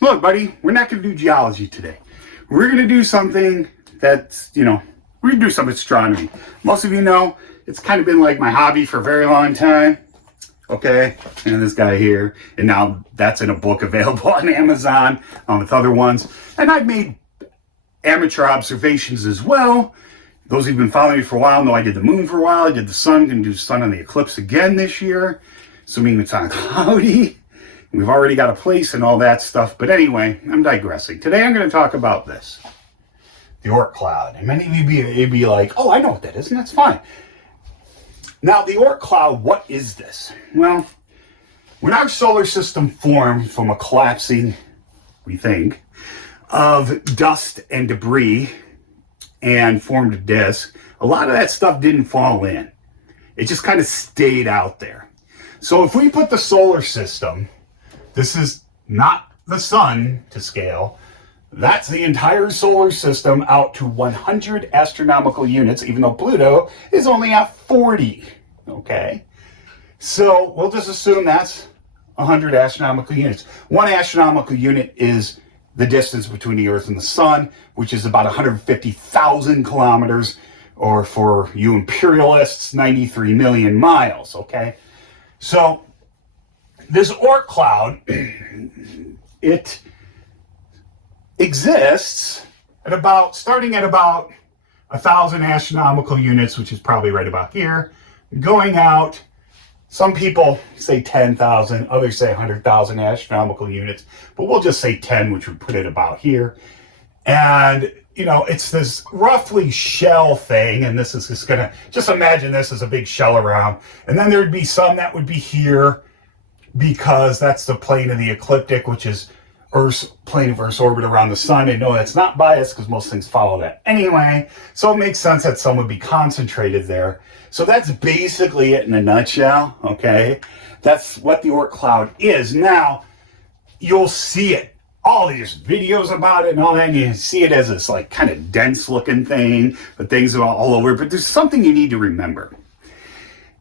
Look, buddy, we're not going to do geology today. We're going to do something that's, we're going to do some astronomy. Most of you know it's kind of been like my hobby for a very long time. Okay, and this guy here, and now that's in a book available on Amazon with other ones. And I've made amateur observations as well. Those who've been following me for a while know I did the moon for a while. I did the sun. Going to do the sun on the eclipse again this year, assuming it's not cloudy. We've already got a place and all that stuff. But anyway, I'm digressing. Today I'm going to talk about this, the Oort Cloud. And many of you may be like, oh, I know what that is, and that's fine. Now, the Oort Cloud, what is this? Well, when our solar system formed from a collapsing, we think, of dust and debris and formed a disk, a lot of that stuff didn't fall in. It just kind of stayed out there. So if we put the solar system, this is not the sun to scale, that's the entire solar system out to 100 astronomical units, even though Pluto is only at 40. Okay? So we'll just assume that's 100 astronomical units. One astronomical unit is the distance between the Earth and the Sun, which is about 150,000 kilometers, or for you imperialists, 93 million miles. Okay? So this Oort Cloud, it exists at starting at about 1,000 astronomical units, which is probably right about here, going out. Some people say 10,000, others say 100,000 astronomical units, but we'll just say 10, which would put it about here. And, it's this roughly shell thing, and this is just imagine this as a big shell around. And then there'd be some that would be here because that's the plane of the ecliptic, which is Earth's plane of Earth's orbit around the sun. And no, that's not biased because most things follow that anyway. So it makes sense that some would be concentrated there. So that's basically it in a nutshell, okay? That's what the Oort Cloud is. Now, you'll see it, all these videos about it and all that, and you see it as this like kind of dense looking thing, but things are all over. But there's something you need to remember.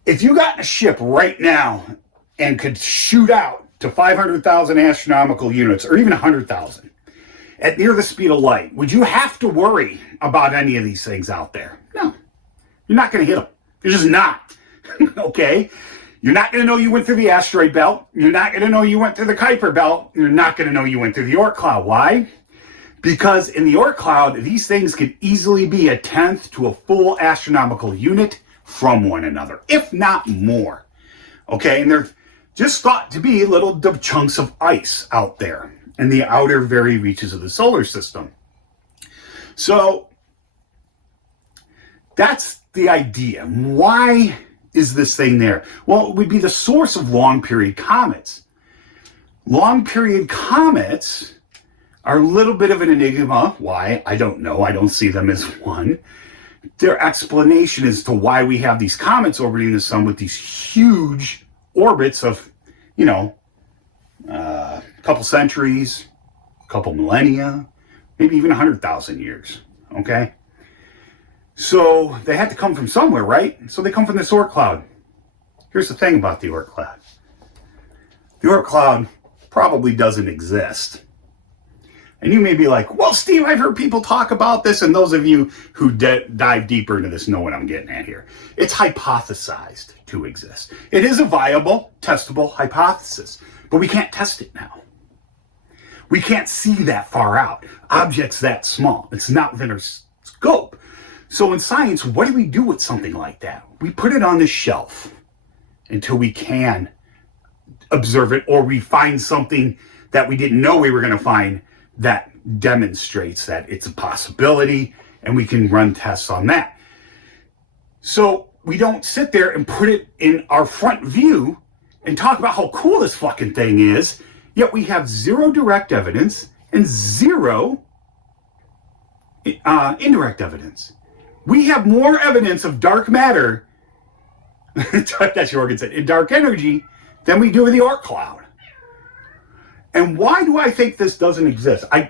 If you got in a ship right now and could shoot out to 500,000 astronomical units, or even 100,000, at near the speed of light, would you have to worry about any of these things out there? No. You're not going to hit them. You're just not. Okay? You're not going to know you went through the asteroid belt. You're not going to know you went through the Kuiper belt. You're not going to know you went through the Oort Cloud. Why? Because in the Oort Cloud, these things could easily be a tenth to a full astronomical unit from one another, if not more. Okay? And they're just thought to be little chunks of ice out there in the outer very reaches of the solar system. So that's the idea. Why is this thing there? Well, it would be the source of long period comets. Long period comets are a little bit of an enigma. Why? I don't know. I don't see them as one. Their explanation as to why we have these comets orbiting the sun with these huge orbits of, a couple centuries, a couple millennia, maybe even 100,000 years, okay? So they had to come from somewhere, right? So they come from this Oort Cloud. Here's the thing about the Oort Cloud. The Oort Cloud probably doesn't exist. And you may be like, well, Steve, I've heard people talk about this, and those of you who dive deeper into this know what I'm getting at here. It's hypothesized to exist. It is a viable, testable hypothesis, but we can't test it now. We can't see that far out. Objects that small. It's not within our scope. So in science, what do we do with something like that? We put it on the shelf until we can observe it, or we find something that we didn't know we were going to find that demonstrates that it's a possibility, and we can run tests on that. So we don't sit there and put it in our front view and talk about how cool this fucking thing is, yet we have zero direct evidence and zero indirect evidence. We have more evidence of dark matter, that's your organ said, in dark energy, than we do in the Oort Cloud. And why do I think this doesn't exist? I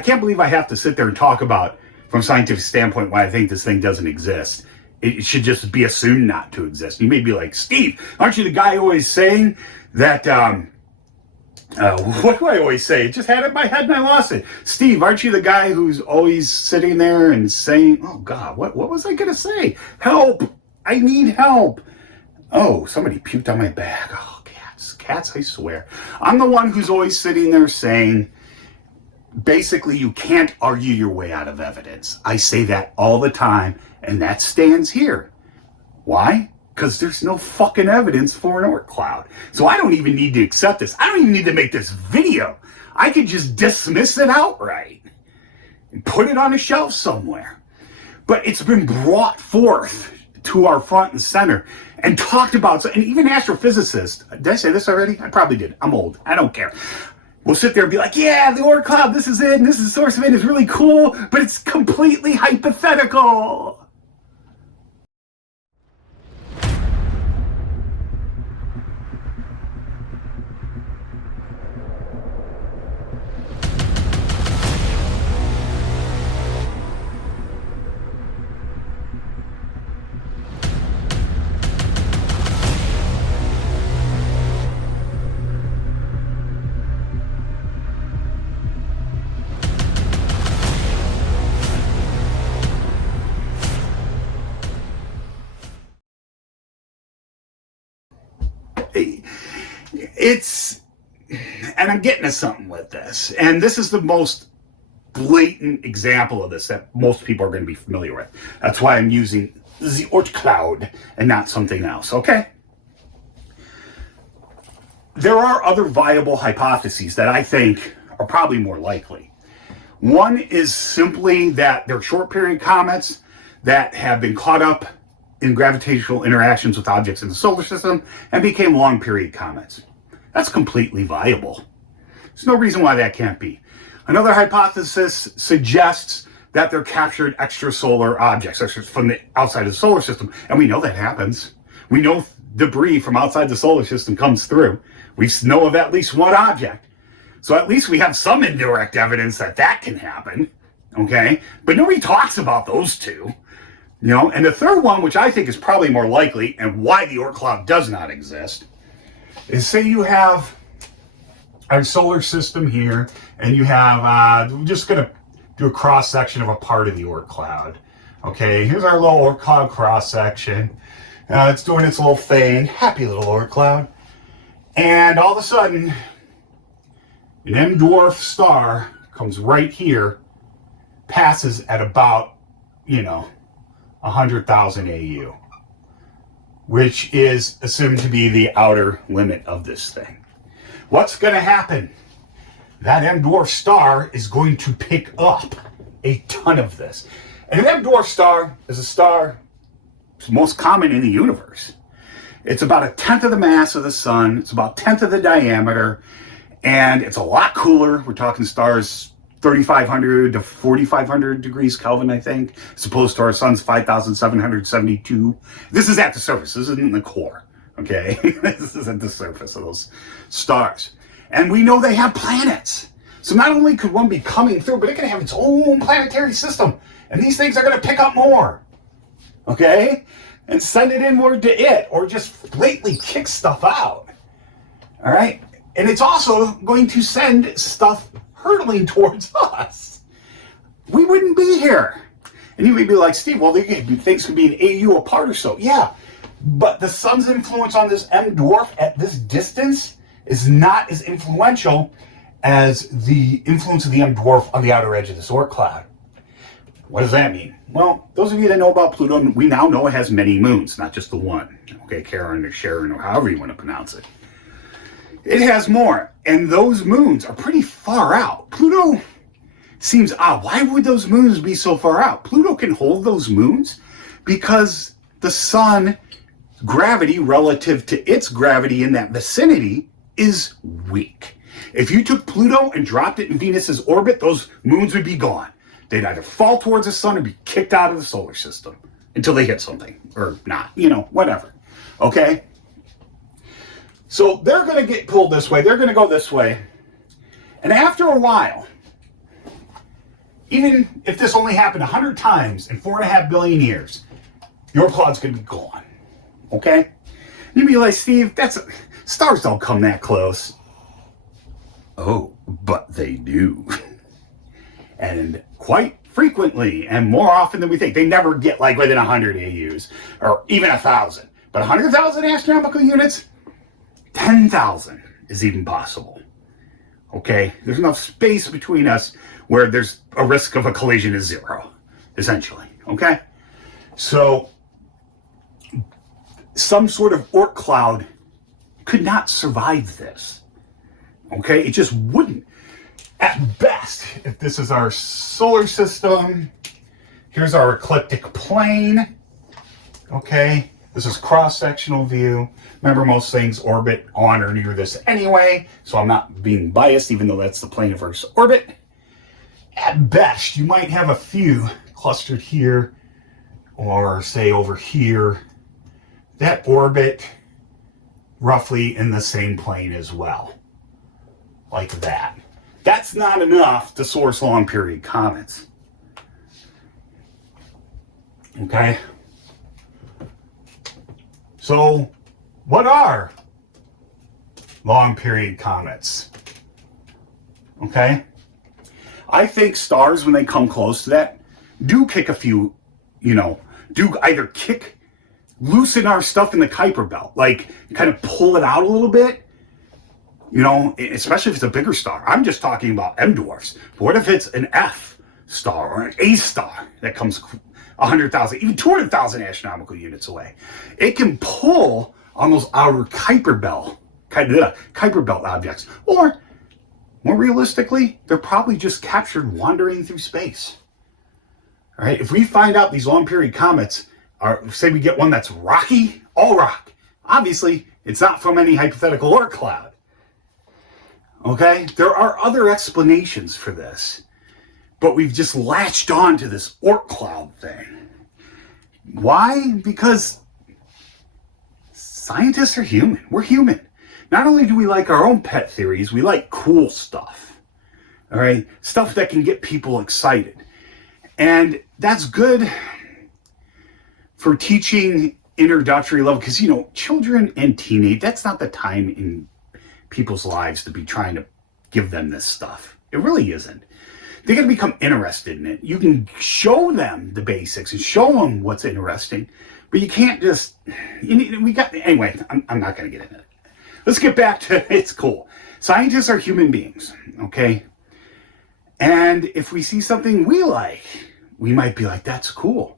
can't believe I have to sit there and talk about, from a scientific standpoint, why I think this thing doesn't exist. It should just be assumed not to exist. You may be like, Steve, aren't you the guy always saying that What do I always say? Just had it in my head and I lost it. Steve, aren't you the guy who's always sitting there and saying, oh God, what was I going to say? Help! I need help. Oh, somebody puked on my bag. Oh, cats, I swear. I'm the one who's always sitting there saying, basically, you can't argue your way out of evidence. I say that all the time, and that stands here. Why? Because there's no fucking evidence for an Oort cloud. So I don't even need to accept this. I don't even need to make this video. I could just dismiss it outright and put it on a shelf somewhere. But it's been brought forth to our front and center and talked about. And even astrophysicists, did I say this already? I probably did. I'm old. I don't care. We'll sit there and be like, yeah, the Oort cloud, this is it, and this is the source of it, is really cool, but it's completely hypothetical. And I'm getting to something with this, and this is the most blatant example of this that most people are going to be familiar with. That's why I'm using the Oort cloud and not something else, okay? There are other viable hypotheses that I think are probably more likely. One is simply that they're short period comets that have been caught up in gravitational interactions with objects in the solar system and became long period comets. That's completely viable. There's no reason why that can't be. Another hypothesis suggests that they're captured extrasolar objects from the outside of the solar system, and we know that happens. We know debris from outside the solar system comes through. We know of at least one object. So at least we have some indirect evidence that that can happen, okay? But nobody talks about those two. You know, and the third one, which I think is probably more likely, and why the Oort cloud does not exist, is say you have our solar system here, and you have, we're just going to do a cross-section of a part of the Oort cloud. Okay, here's our little Oort cloud cross-section. It's doing its little thing. Happy little Oort cloud. And all of a sudden, an M-dwarf star comes right here, passes at about, 100,000 AU, which is assumed to be the outer limit of this thing. What's going to happen? That M-dwarf star is going to pick up a ton of this. And an M-dwarf star is a star that's most common in the universe. It's about a tenth of the mass of the sun. It's about a tenth of the diameter. And it's a lot cooler. We're talking stars 3,500 to 4,500 degrees Kelvin, I think, as opposed to our sun's 5,772. This is at the surface. This isn't the core, okay? This is at the surface of those stars. And we know they have planets. So not only could one be coming through, but it can have its own planetary system. And these things are going to pick up more, okay? And send it inward to it, or just blatantly kick stuff out, all right? And it's also going to send stuff hurtling towards us. We wouldn't be here. And you may be like, Steve, well, things could be an AU apart or so. Yeah, but the sun's influence on this M-dwarf at this distance is not as influential as the influence of the M-dwarf on the outer edge of this Oort cloud. What does that mean? Well, those of you that know about Pluto, we now know it has many moons, not just the one. Okay, Charon or Sharon or however you want to pronounce it. It has more, and those moons are pretty far out. Pluto seems odd. Why would those moons be so far out? Pluto can hold those moons because the sun gravity relative to its gravity in that vicinity is weak. If you took Pluto and dropped it in Venus's orbit, those moons would be gone. They'd either fall towards the sun or be kicked out of the solar system until they hit something, or not, whatever. Okay? So they're going to get pulled this way. They're going to go this way. And after a while, even if this only happened 100 times in 4.5 billion years, your cloud's going to be gone. Okay? You'd be like, Steve, stars don't come that close. Oh, but they do. And quite frequently and more often than we think. They never get like within 100 AUs or even 1,000. But 100,000 astronomical units, 10,000 is even possible. Okay? There's enough space between us where there's a risk of a collision is zero, essentially. Okay? So, some sort of Oort cloud could not survive this. Okay? It just wouldn't. At best, if this is our solar system, here's our ecliptic plane. Okay? This is cross-sectional view. Remember, most things orbit on or near this anyway, so I'm not being biased, even though that's the plane of Earth's orbit. At best, you might have a few clustered here, or say over here, that orbit roughly in the same plane as well. Like that. That's not enough to source long-period comets. Okay? So, what are long-period comets? Okay? I think stars, when they come close to that, do kick a few, do either loosen our stuff in the Kuiper belt, like kind of pull it out a little bit, especially if it's a bigger star. I'm just talking about M dwarfs. But what if it's an F star or an A star that comes 100,000, even 200,000 astronomical units away? It can pull on those outer Kuiper belt objects. Or, more realistically, they're probably just captured wandering through space. All right? If we find out these long-period comets say we get one that's rocky, all rock. Obviously, it's not from any hypothetical Oort cloud. Okay? There are other explanations for this, but we've just latched on to this Oort cloud thing. Why? Because scientists are human. We're human. Not only do we like our own pet theories, we like cool stuff. All right? Stuff that can get people excited. And that's good for teaching introductory level, because, children and teenage, that's not the time in people's lives to be trying to give them this stuff. It really isn't. They're going to become interested in it. You can show them the basics and show them what's interesting, but you can't just, anyway, I'm not going to get into it. Let's get back to, it's cool. Scientists are human beings, okay? And if we see something we like, we might be like, that's cool.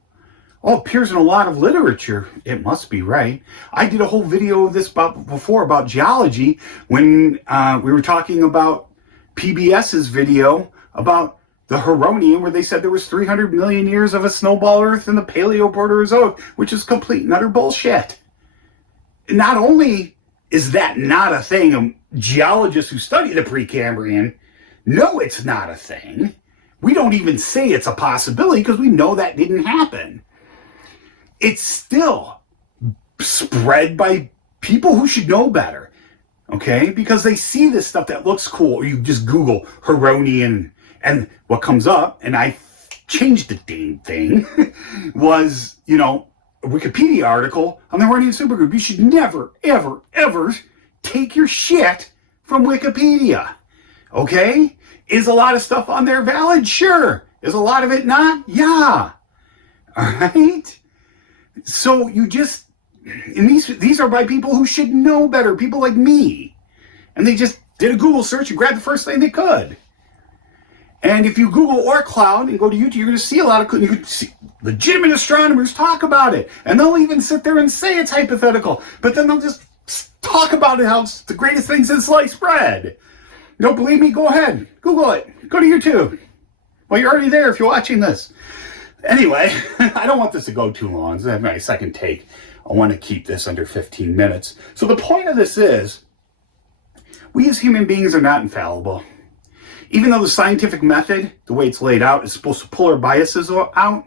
Oh, it appears in a lot of literature. It must be right. I did a whole video of this before about geology when we were talking about PBS's video about the Huronian, where they said there was 300 million years of a snowball Earth in the Paleoproterozoic, which is complete and utter bullshit. Not only is that not a thing, geologists who study the Precambrian know it's not a thing. We don't even say it's a possibility because we know that didn't happen. It's still spread by people who should know better, okay? Because they see this stuff that looks cool, or you just Google Huronian, and what comes up, and I changed the dang thing, was, a Wikipedia article on the Huronian supergroup. You should never, ever, ever take your shit from Wikipedia, okay? Is a lot of stuff on there valid? Sure. Is a lot of it not? Yeah. All right? So and these are by people who should know better, people like me. And they just did a Google search and grabbed the first thing they could. And if you Google Oort cloud and go to YouTube, you're going to see you can see legitimate astronomers talk about it. And they'll even sit there and say it's hypothetical. But then they'll just talk about it, how it's the greatest thing since sliced bread. You don't believe me? Go ahead. Google it. Go to YouTube. Well, you're already there if you're watching this. Anyway, I don't want this to go too long. This is my second take. I want to keep this under 15 minutes. So the point of this is, we as human beings are not infallible. Even though the scientific method, the way it's laid out, is supposed to pull our biases out,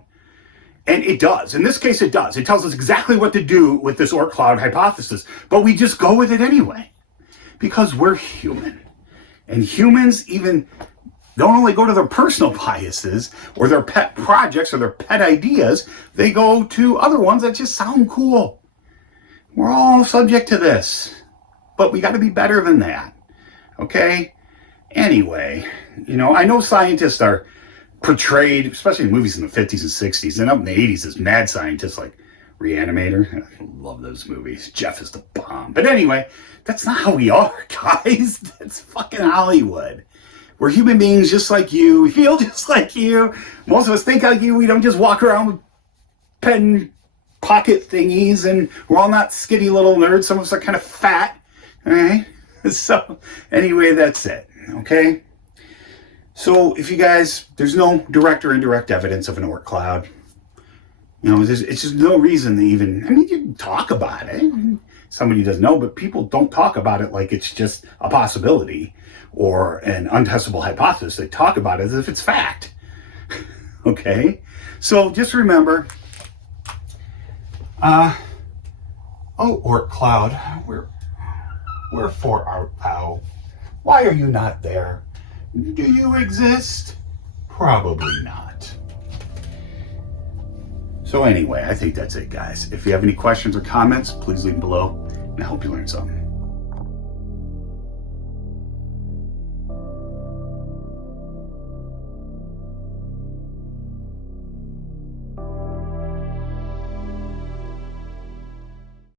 and it does. In this case, it does. It tells us exactly what to do with this Oort cloud hypothesis, but we just go with it anyway, because we're human. And humans even don't only go to their personal biases or their pet projects or their pet ideas, they go to other ones that just sound cool. We're all subject to this, but we got to be better than that, okay? Anyway, I know scientists are portrayed, especially in movies in the 50s and 60s, and up in the 80s as mad scientists like Reanimator. I love those movies. Jeff is the bomb. But anyway, that's not how we are, guys. That's fucking Hollywood. We're human beings just like you. We feel just like you. Most of us think like you. We don't just walk around with pen pocket thingies, and we're all not skinny little nerds. Some of us are kind of fat. All right? So anyway, that's it. Okay? So if you guys, there's no direct or indirect evidence of an Oort cloud. It's just no reason to even, you can talk about it. Somebody doesn't know, but people don't talk about it like it's just a possibility or an untestable hypothesis. They talk about it as if it's fact. Okay? So just remember, Oort Cloud, wherefore art thou? Why are you not there? Do you exist? Probably not. So anyway, I think that's it, guys. If you have any questions or comments, please leave them below, and I hope you learned something.